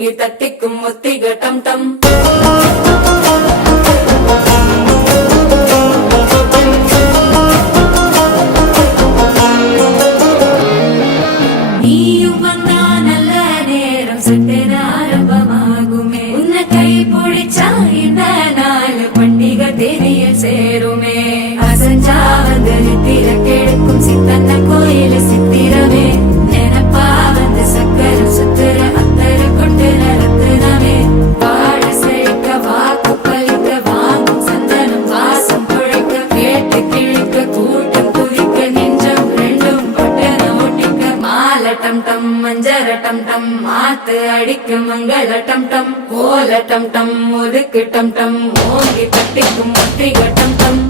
ஓங்கி தட்டிக்கும் ஒத்திக டம் டம். நீயும் வந்தா நல்ல நேரம் சட்டென ஆரம்பமாகுமே. உன்னை கை பிடிச்சா இந்த நாள் பண்டிகை தேதியில் சேருமே. அசஞ்சா வந்து நித்திர கெடுக்கும் சித்தன்ன கோயில சித்திரமே. நினப்பா வந்து சக்கர சுத்துற அத்தர கொண்டு நடத்துனமே. வாழ செழிக்க வாக்கு பலிக்க வாங்கும் சந்தனம் வாசம் குழைக்க கேட்டு கிழிக்க கூட்டம் குதிக்க நெஞ்சம் ரெண்டும் பட்டன ஒட்டிக்க. மால டம் டம் மஞ்சர டம் டம் மாத்து அடிக்க மங்கள டம் டம். கோல டம் டம் ஒதுக்கு டம் டம் ஓங்கி தட்டிக்கும் ஒத்திக டம் டம்.